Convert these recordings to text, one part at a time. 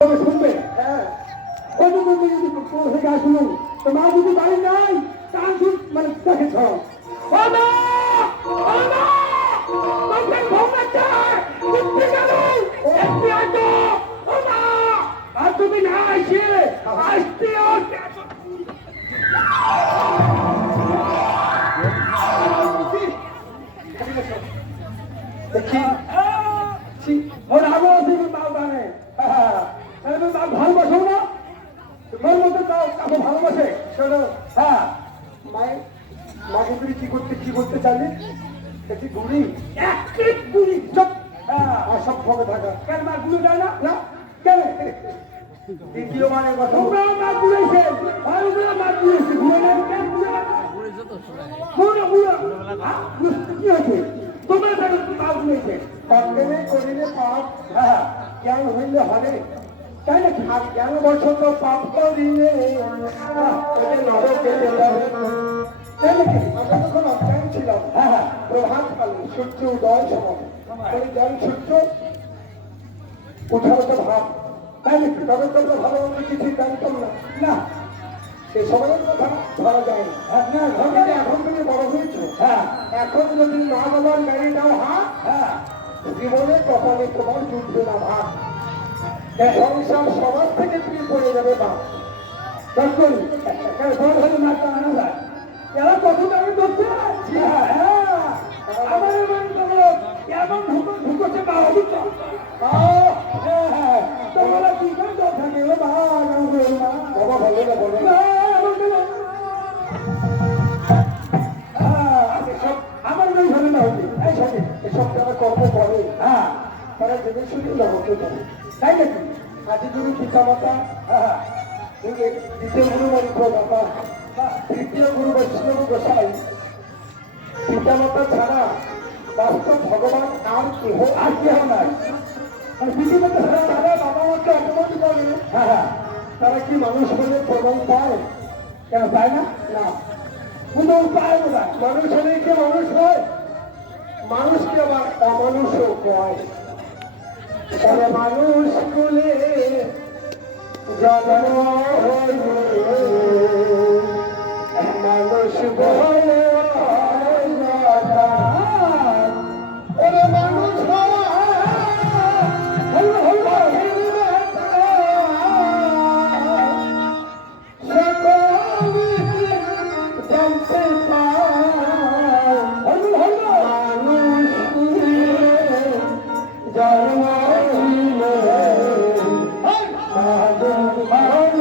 শুনবে হ্যাঁ থেকে শুনুন তো মা যদি বাড়ি নাই কান মানে দেখে ছাড়ো আর তুমি না আসে আসতে দেখি ওর আলো তুমি মাল বানে ভালোবাসো না তোমার মতো তাও কাকে ভালোবাসে শোনো হ্যাঁ মায়ের মাকে তুমি কি করতে চাইলে একটি গুলি একটি গুলি চপ হ্যাঁ সব ভাবে থাকা কেন মা গুলো যায় না না কেন দ্বিতীয় মানে কথা তোমরা মা গুলেছে ভালো করে মা গুলেছে গুলে না কেন গুলেছে তো কি হয়েছে তোমরা জানো মা গুলেছে পাপকে করিলে পাপ হ্যাঁ জ্ঞান হইলে হবে তাই নাকি আর জ্ঞান বছর তো পাপ করিলে নরকে যেতে হবে তাই নাকি আমরা যখন অজ্ঞান ছিলাম হ্যাঁ হ্যাঁ প্রভাত কালে সূর্য উদয় সময় ওই জ্ঞান সূর্য উঠার তো ভাব তাই নাকি তখন তো ভালো মন্দ কিছুই জানতাম না না সে সময়ের কথা ধরা যায় না না ঘটনা এখন তুমি বড় হয়েছো হ্যাঁ এখন যদি মা বাবার গাড়ি দাও হ্যাঁ জীবনে কপালে তোমার জুটবে না ভাব সংসার সমাজ থেকে তুমি পড়ে যাবে বা এরা কত টাকা করছে আমার এমন ঢুকছে তোমরা কি করে থাকে বাবা ভালো না বলো আমার মেয়ে ভালো না হচ্ছে এই সাথে এসব যারা কর্ম করে হ্যাঁ তারা জেনে শুনে লড়তে পারে তাই নাকি আদি গুরু পিতা মাতা দ্বিতীয় গুরু মন্ত্র বাবা তৃতীয় গুরু বৈষ্ণব গোসাই পিতা মাতা ছাড়া বাস্তব ভগবান আর কেহ নাই পৃথিবীতে তারা বাবা মাকে অপমান করে হ্যাঁ তারা কি মানুষ হলে প্রমাণ পায় কেন পায় না না কোনো উপায় না মানুষ হলে কি মানুষ হয় মানুষকে আবার অমানুষও কয় তবে মানুষ কুলে জন্ম মানুষ বলে মানুষ জন্ম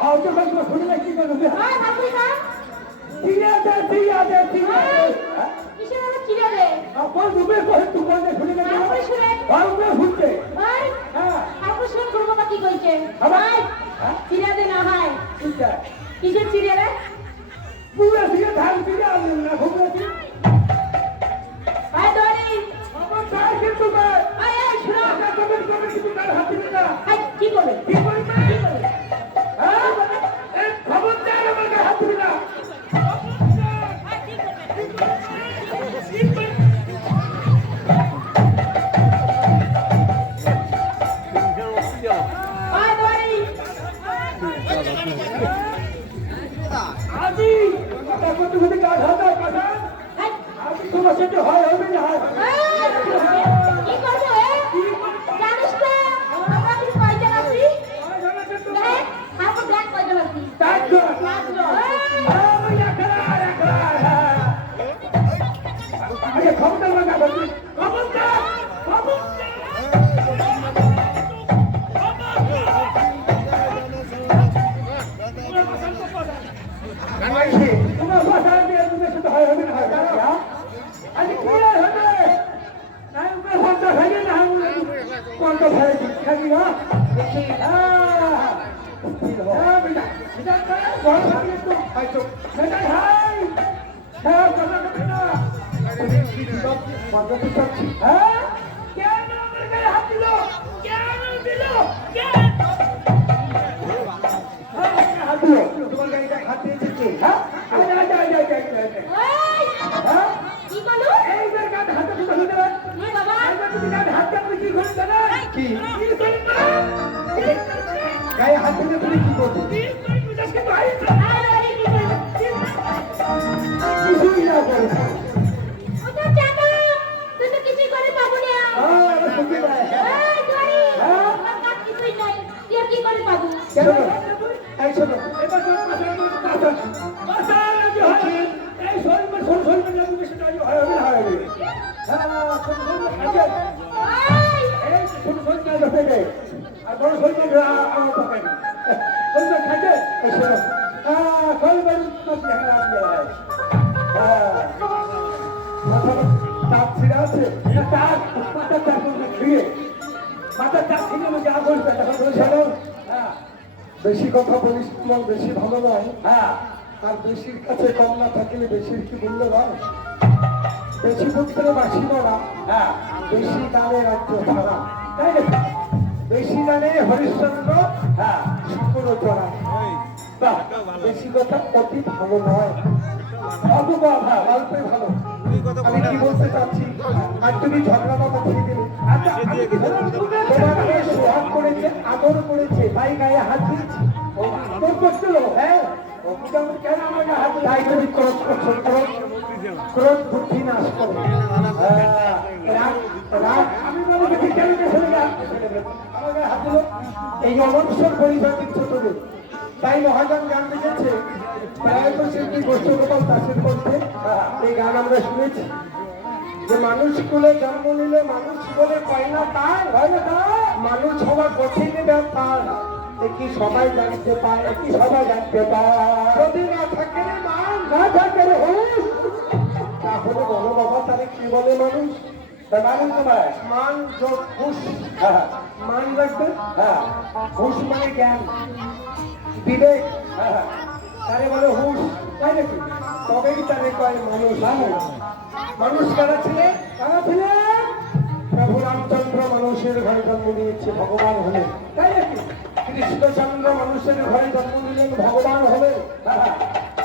আউটে কত শুনলে কি করবে ওই ভাবুইকা ঠিক আছে কিসের আবার চিড়ে দে আপন দুবে কই তুমি শুনে না আপনি শুনে ভালো শুনতে ভাই হ্যাঁ আপনি শুন করবো না কি কইছে ভাই চিড়ে দে না ভাই ঠিক আছে কিসের চিড়ে রে পুরো দিয়ে ধান দিয়ে আমি না ঘুমেছি ভাই দড়ি আমার চাই কিন্তু ভাই এই শুনো কবে কিছু কার হাতে না ভাই কি করবে কি করবে হ্যাঁ এই খবর চাই আমার হাতে না ভাই দড়ি আজি কথা কত কত কাজ হাতে কথা ভাই আজি তোমার সাথে হয় হবে না হয় কি করবো জানিস না আমরা কি পয়সা রাখছি দেখ আপনি ব্ল্যাক পয়সা রাখছি তাই তো লাগলো আমি রাখলা আরে খবরটা লাগা বলি খবরটা গাইছে তোমার ভাষা দিয়ে তুমি সাথে হয় হবে না হয় আজ কি হবে নাই উপরে ফোনটা ভাগে না কোনটা ভাই খালি না দেখি হ্যাঁ বেটা বেটা বড় ভাগে তো আইছো বেটা ভাই হ্যাঁ কথা কথা পদ্ধতি করছি হ্যাঁ কেন আমার গায়ে হাত দিল কেন দিল কেন হাত দিল তোমার গায়ে হাত দিয়েছে কে হ্যাঁ এই হ্যাঁ কি করলো এই যে গায়ে হাত দিতে হলো না এ বাবা তুমি গায়ে হাত দিতে কি করে দেনা কি গায়ে হাত দিতে তুমি কি করবে কি করবে যাকে ভাই আরে কি করলো কিছুই না করে ওটা টাকা তুই তো কিছু করে পাবো না হ্যাঁ সুখী ভাই এই দড়ি হ্যাঁ? আমার কাছে কিছুই নাই তুই আর কি করে পাবো কেন এই শোনো এবার তোর পাশা রাজি হয় এই শরীর শরীর লাগবে বেশি রাজি হয় হবে না হবে হ্যাঁ শরীর খাজে এই এই শরীর কাজ হতে গে আর বড় শরীর আমার পাকাই শরীর খাজে এই শোনো শরীর তো দেখা যায় হ্যাঁ তাপ ছিড়া আছে না তাপ মাথা তাপ খেয়ে মাথা তাপ খেয়ে আমি যা বলতে তখন বলেছিলাম হ্যাঁ বেশি কথা বলিস তোমার বেশি ভালো নয় হ্যাঁ আর বেশির কাছে কম না থাকলে বেশির কি মূল্য নয় বেশি পুত্রে বাসি নড়া হ্যাঁ বেশি দানে রাজ্য ছাড়া তাই না বেশি দানে হরিশ্চন্দ্র হ্যাঁ শুক্র চড়া বাহ বেশি কথা অতি ভালো নয় অল্প কথা অল্পই ভালো আমি কি বলতে চাচ্ছি আর তুমি ঝগড়া কথা দিয়ে দিলে আচ্ছা আমি কি তোমাকে সোহাগ করেছে আদর করেছে ভাই গায়ে হাত দিয়েছি তোর করছিল হ্যাঁ কেন আমাকে হাত তাই তুমি ক্রোধ করছো ক্রোধ বুদ্ধি নাশ করো আমি বলি কেন আমাকে হাত দিল এই অনবসর পরিচয় দিচ্ছ তোদের তাই মহাজন গান লিখেছে প্রায় তো শিল্পী গোষ্ঠগোপাল দাসের মধ্যে এই গান আমরা শুনেছি যে মানুষ কুলে জন্ম নিলে মানুষ বলে পায় না তার হয় না তার মানুষ হওয়ার কঠিন ব্যাপার কি সবাই জানতে পায় কি সবাই জানতে পায় যদি না থাকে রে মান না থাকে রে হুশ তাহলে বলো বাবা তারে কি বলে মানুষ মানুষ তোমার মান যোগ হুশ মান রাখবে হ্যাঁ হুশ মানে জ্ঞান বিবেক তারে বলে হুশ তাই নাকি তবেই তারে কয় মানুষ মানুষ কারা ছিলেন প্রভু রামচন্দ্র মানুষের ঘরে জন্ম নিয়েছে ভগবান হলেন তাই নাকি কৃষ্ণচন্দ্র মানুষের ঘরে জন্ম নিলেন ভগবান হলেন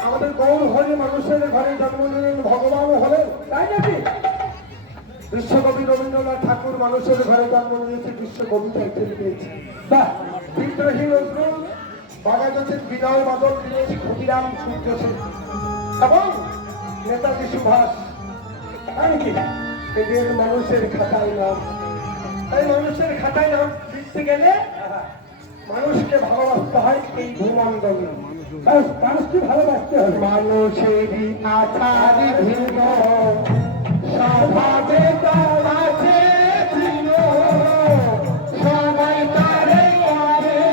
আমাদের গৌর হরে মানুষের ঘরে জন্ম নিলেন ভগবান হলেন তাই নাকি বিশ্বকবি রবীন্দ্রনাথ ঠাকুর মানুষের ঘরে জন্ম নিয়েছে বিশ্বকবি টাইটেল পেয়েছে বাহ বিদ্রোহী নজরুল বাঘাযতীন বিনয় বাদল দীনেশ ক্ষুদিরাম সূর্য সেন এবং নেতাজি সুভাষ কি এদের মানুষের খাতায় নাম তাই মানুষের খাতায় নাম লিখতে গেলে মানুষকে ভালোবাসতে হয় এই ভূমণ্ডলে মানুষকে ভালোবাসতে হয় মানুষেরই আচার ভিন্ন স্বভাবে আছে সবাই তারে করে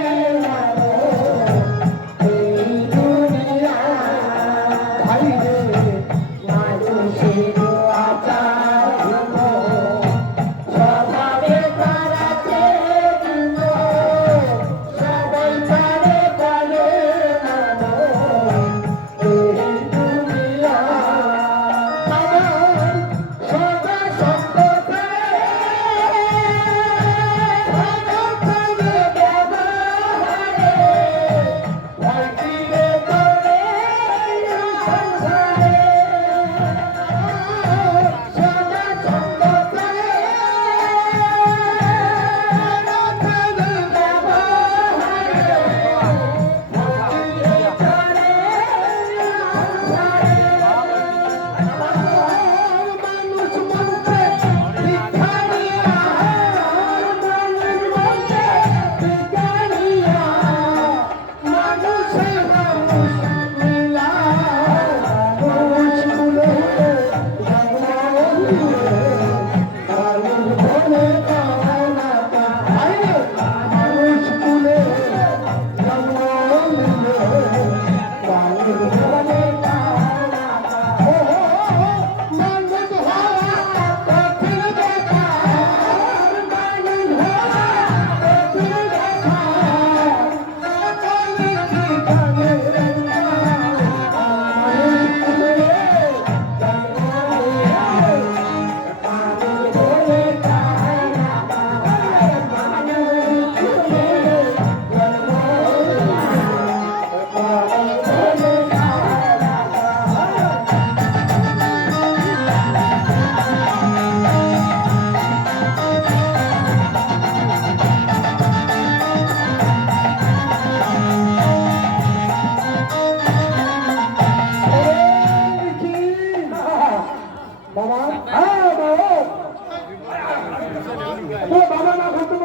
তোমার বাবা মা বলতো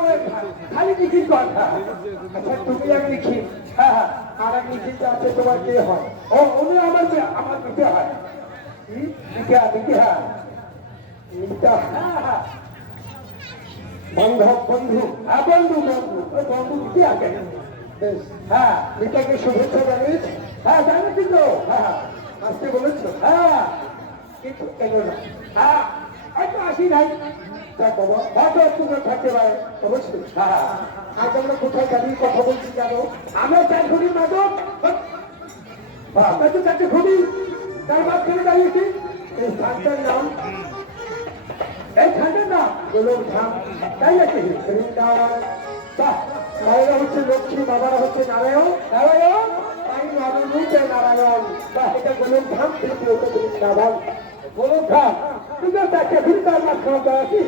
খালি নিখিল কথা। আচ্ছা তুমি এক নিখিল, হ্যাঁ হ্যাঁ, আর এক নিখিল আছে তোমার কে হয়? ও উনি আমার পিঠে হয়। কি পিঠা পিঠা এইটা, হ্যাঁ হ্যাঁ, বন্ধু বন্ধু, হ্যাঁ বন্ধু বন্ধু, বন্ধু কি আছে? বেশ, হ্যাঁ মিতাকে শুভেচ্ছা জানিস। হ্যাঁ জানিস তো, হ্যাঁ আসতে বলেছো, হ্যাঁ কিন্তু কেন না, হ্যাঁ হয়তো আসি নাই। দেখ বাবা, হয়তো তোমরা থাকতে পারে অবশ্যই। হ্যাঁ আজ আমরা কোথায় যাবি কথা বলছি জানো? আমরা চার খুবই মাদক, আমরা তো চারটে খুবই, তার মাঝখানে দাঁড়িয়েছি। এই স্থানটার নাম, এই স্থানটার নাম গোলক ধাম, তাই নাকি? বৃন্দাবন। বাহ, মায়েরা হচ্ছে লক্ষ্মী, বাবারা হচ্ছে নারায়ণ, নারায়ণ তাই নররূপে নারায়ণ। বাহ, এটা গোলক ধাম, তৃতীয় বৃন্দাবন। গোলক ধাম, কিন্তু তাকে ফিরতার মাঝখানে দাঁড়াচ্ছি।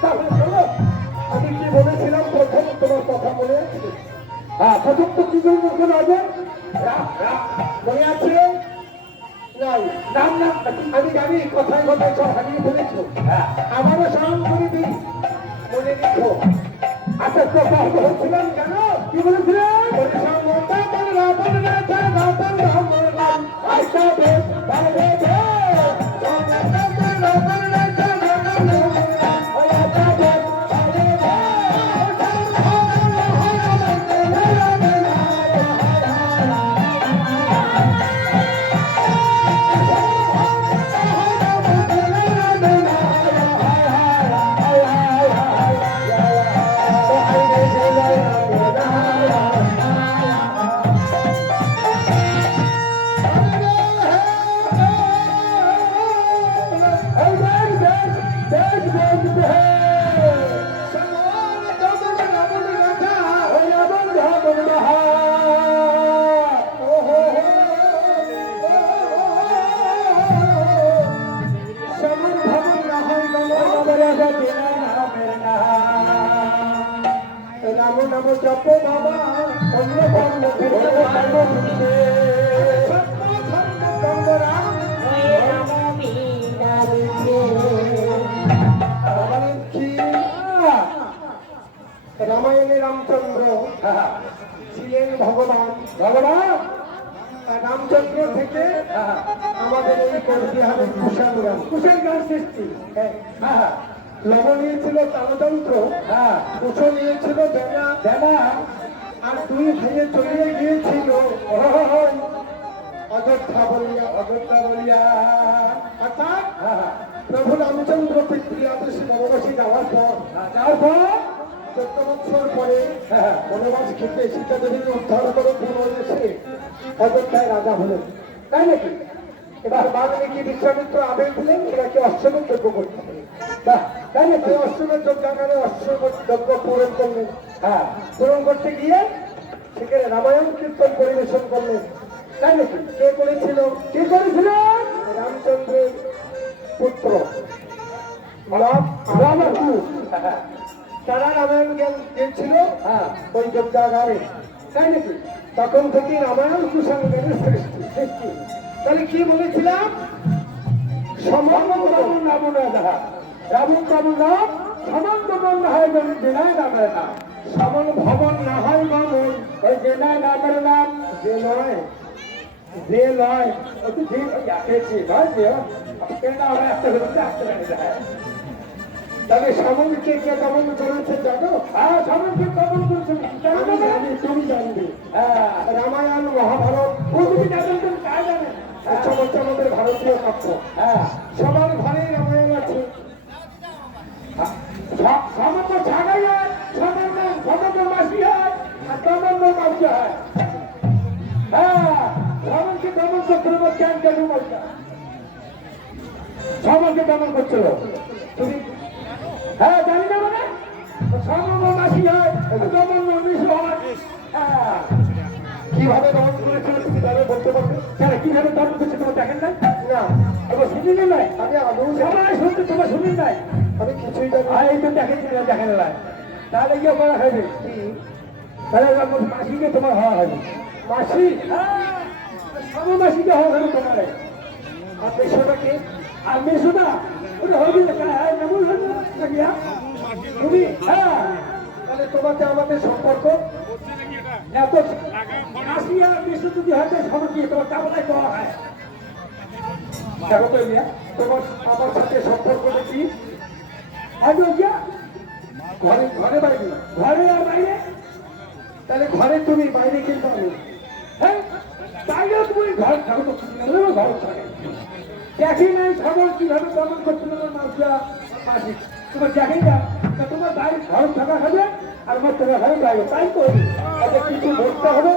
তাহলে শোনো, আমি কি বলেছিলাম প্রথম তোমার কথা মনে আছে? হ্যাঁ প্রথম তো কি বলছেন আগে মনে আছে? নাই নাম নাম আমি জানি, কথায় কথায় সব হারিয়ে ফেলেছো। আমারও স্মরণ করে দিই, মনে রেখো। আচ্ছা তো কথা হচ্ছিলাম জানো কি বলেছিলাম? নাম নাম জপ বাবা অন্য ধর্ম রামায়ণে রামচন্দ্র ছিলেন ভগবান। ভগবান রামচন্দ্র থেকে আমাদের এই কোচবিহারের কুষাণগ্রাম, কুষাণগ্রাম সৃষ্টি। হ্যাঁ লবণ নিয়েছিল তালযন্ত্র, হ্যাঁ কুশো নিয়েছিল বেনা বেনা, আর দুই ভাইয়ে চলিয়ে গিয়েছিল অযোধ্যা বলিয়া, অযোধ্যা বলিয়া। অর্থাৎ প্রভু রামচন্দ্র পিতৃ আদেশে বনবাসী যাওয়ার পর 14 বছর পরে বনবাস খেতে সীতা দেবীকে উদ্ধার করে পুনরেসে অযোধ্যায় রাজা হলেন, তাই নাকি? এবার বাল্মীকি বিশ্বামিত্র আদেশ দিলেন এনাকে অশ্বমেধ যজ্ঞ করতে হবে। তাই নাকি? অশ্বমেধ যজ্ঞাকারে অশ্বমেধ যজ্ঞ পূরণ করলেন। হ্যাঁ পূরণ করতে গিয়ে সেখানে রামায়ণ কীর্তন পরিবেশন করলেন, তাই নাকি? কে করেছিল? কে করেছিল? রামচন্দ্রের পুত্র রামায়ণ। তারা রামায়ণ গেছিল ওই যজ্ঞাগারে, তাই নাকি? তখন থেকে রামায়ণ কুষাণগ্রামের সৃষ্টি। তাহলে কি বলেছিলাম? সমান রাবণ রাবণ রাবণ রাবণ রাম সমান ভবন না হয় জেনায় নামের নাম, সমান ভবন না হয় বামন ওই জেনায় নামের নাম। যে নয়, যে নয় ওই যে দেখেছি নয় যে একটা ধরতে আসতে পারে। তবে সমনকে কে দমন করেছে জানো? হ্যাঁ সমনকে দমন করেছে তুমি জানবে। হ্যাঁ রামায়ণ মহাভারত তুমি জানেন, তুমি তাই জানেন। সমস্ত আমাদের ভারতীয় কাব্য। হ্যাঁ সবার ঘরেই রামায়ণ আছে। সমগ্র ছাড়াই হয়, সমগ্র মাসি হয়, আর সমগ্র কাব্য হয়। হ্যাঁ সমনকে দমন করছিল কেন কেন বলছে? সমনকে দমন করছিল তুমি? হ্যাঁ জানি না মানে সমগ্র মাসি হয়, সমগ্র মিশ্র হয়। হ্যাঁ কিভাবে দমন করেছিল তুমি তাহলে বলতে পারবে? হ্যাঁ কিভাবে দমন করছে তোমার দেখেন নাই? না তোমার শুনিনি নাই? আমি আদৌ সবাই শুনতে তোমার শুনি নাই? আমি কিছুই জানি। এই তো দেখেন নাই, তাহলে গিয়ে করা হবে কি? তাহলে মাসিকে তোমার হওয়া হবে। মাসি? হ্যাঁ সব মাসিকে হওয়া হবে তোমার। আর মেশোটাকে? আর মেশোটা ওটা হবে না, কেমন হবে না? তুমি তাহলে তোমাকে আমাদের সম্পর্ক এত আসিয়া বিশ্ব যদি হয়তো সমাজে তোমার চাবলাই করা হয় দেখো তো ইয়া তোমার আমার সাথে সম্পর্কটা কি আগে গিয়া ঘরে ঘরে বাইরে ঘরে আর বাইরে তাহলে ঘরে তুমি বাইরে কিন্তু আমি হ্যাঁ বাইরে তুমি ঘর থাকো তো ঘর থাকে দেখি নাই খবর কিভাবে দমন করছিল মানুষরা আসি তোমার দেখি না তোমার বাইরে ঘর থাকা হবে আর আমার থাকা হবে বাইরে তাই তো কিছু বলতে হবে